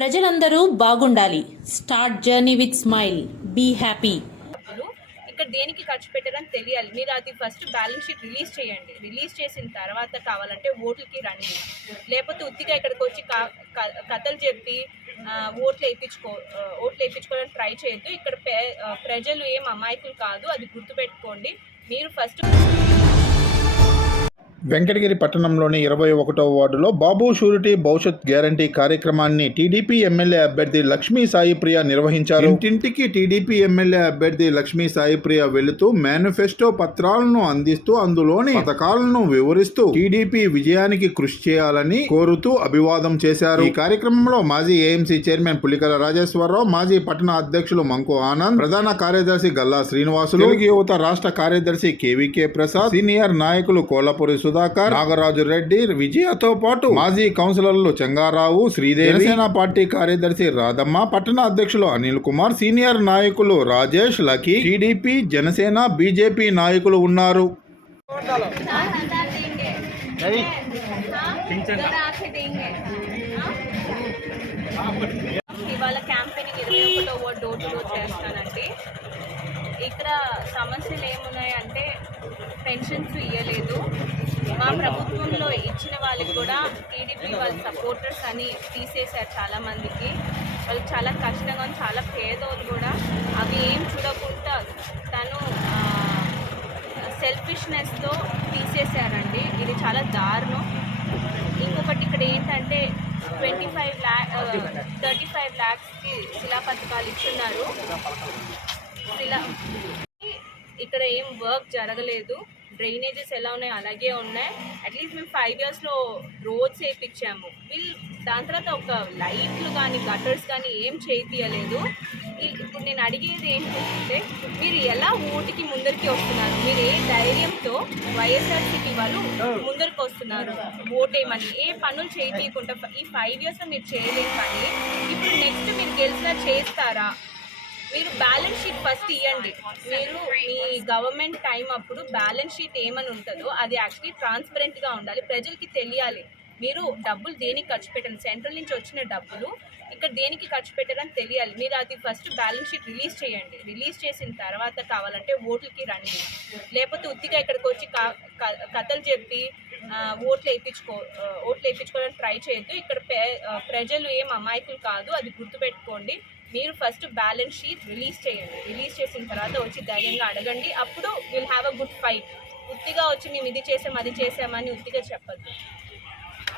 ప్రజలందరూ బాగుండాలి. Start journey with smile be happy ఇక్కడ దేనికి ఖర్చు పెట్టారని తెలియాలి. మీరు అది ఫస్ట్ బ్యాలెన్స్ షీట్ రిలీజ్ చేయండి. రిలీజ్ చేసిన తర్వాత కావాలంటే ఓట్లకి రండి. లేకపోతే ఉత్తిగా ఇక్కడికి వచ్చి కా- క- కథలు చెప్పి ఓట్లు వేయించుకో ఓట్లు వేయించుకోవడానికి ట్రై చేయొద్దు. ఇక్కడ ప్రజలు ఏం అమాయకులు కాదు. అది గుర్తుపెట్టుకోండి. మీరు ఫస్ట్ వెంకటగిరి పట్టణంలోని ఇరవై ఒకటవ వార్డులో బాబు షూరిటీ భవిష్యత్ గ్యారంటీ కార్యక్రమాన్ని టీడీపీ ఎమ్మెల్యే అభ్యర్థి లక్ష్మీ సాయిప్రియ నిర్వహించారు. ఇంటింటికి టీడీపీ ఎమ్మెల్యే అభ్యర్థి లక్ష్మీ సాయిప్రియ వెళుతూ మేనిఫెస్టో పత్రాలను అందిస్తూ అందులోని పథకాలను వివరిస్తూ టీడీపీ విజయానికి కృషి చేయాలని కోరుతూ అభివాదం చేశారు. ఈ కార్యక్రమంలో మాజీ ఏఎంసీ చైర్మన్ పులికల రాజేశ్వరరావు మాజీ పట్టణ అధ్యక్షులు మంకు ఆనంద్ ప్రధాన కార్యదర్శి గల్లా శ్రీనివాసులు యువత రాష్ట్ర కార్యదర్శి కేవీకే ప్రసాద్ సీనియర్ నాయకులు కోలపూరి సుధాకర్ నాగరాజు రెడ్డి విజయతో పాటు మాజీ కౌన్సిలర్లు చెంగారావు శ్రీదేవి జనసేన పార్టీ కార్యదర్శి రాధమ్మ పట్టణ అధ్యక్షులు అనిల్ కుమార్ సీనియర్ నాయకులు రాజేష్ లకీ టీడీపీ జనసేన బీజేపీ నాయకులు ఉన్నారు. ఇవాళ క్యాంపెయినింగ్ ఇరవై ఒకటో వార్డ్ డోర్ టు డోర్ చేస్తానండి. ఇక్కడ సమస్యలు ఏమున్నాయంటే పెన్షన్స్ ఇవ్వలేదు మా ప్రభుత్వంలో ఇచ్చిన వాళ్ళకి కూడా టీడీపీ వాళ్ళ సపోర్టర్స్ అని తీసేశారు చాలామందికి. వాళ్ళు చాలా కష్టంగా ఉంది చాలా పేదోళ్ళు కూడా. అవి ఏం చూడకుండా తను సెల్ఫిష్నెస్తో తీసేశారండి. ఇది చాలా దారుణం. ఇంకొకటి ఇక్కడ ఏంటంటే twenty five lakh thirty five ల్యాక్స్కి శిలా పథకాలు ఇస్తున్నారు. శిలా ఇక్కడ ఏం వర్క్ జరగలేదు. డ్రైనేజెస్ ఎలా ఉన్నాయి అలాగే ఉన్నాయి. అట్లీస్ట్ మేము ఫైవ్ ఇయర్స్లో రోడ్స్ వేయించాము. వీళ్ళు దాని తర్వాత ఒక లైట్లు కానీ గటర్స్ కానీ ఏం చేయించలేదు ఇప్పుడు నేను అడిగేది ఏంటంటే మీరు ఎలా ఓటుకి ముందరికి వస్తున్నారు? మీరు ఏ ధైర్యంతో వైఎస్ఆర్సీపీ వాళ్ళు ముందరికి వస్తున్నారు? ఓటేమని ఏ పనులు చేయించకుండా ఈ ఫైవ్ ఇయర్స్లో మీరు చేయలేని పని ఇప్పుడు నెక్స్ట్ మీరు గెలిచినా చేస్తారా? మీరు బ్యాలెన్స్ షీట్ ఫస్ట్ ఇవ్వండి మీరు మీ గవర్నమెంట్ టైం అప్పుడు బ్యాలెన్స్ షీట్ ఏమని ఉంటుందో అది యాక్చువల్లీ ట్రాన్స్పరెంట్గా ఉండాలి. ప్రజలకి తెలియాలి. మీరు డబ్బులు దేనికి ఖర్చు పెట్టండి సెంట్రల్ నుంచి వచ్చిన డబ్బులు ఇక్కడ దేనికి ఖర్చు పెట్టారని తెలియాలి. మీరు అది ఫస్ట్ బ్యాలెన్స్ షీట్ రిలీజ్ చేయండి. రిలీజ్ చేసిన తర్వాత కావాలంటే ఓట్లకి రండి. లేకపోతే ఉత్తిగా ఇక్కడికి వచ్చి కా- క- కథలు చెప్పి ఓట్లు వేయించుకో ఓట్లు వేయించుకోవడానికి ట్రై చేయొద్దు. ఇక్కడ ప్రజలు ఏం అమాయకులు కాదు. అది గుర్తుపెట్టుకోండి. మీరు ఫస్ట్ బ్యాలెన్స్ షీట్ రిలీజ్ చేయండి. రిలీజ్ చేసిన తర్వాత వచ్చి ధైర్యంగా అడగండి. అప్పుడు will have a good fight. ఉత్తిగా వచ్చి మేము ఇది చేసాం అది చేసామని ఉత్తిగా చెప్పద్దు.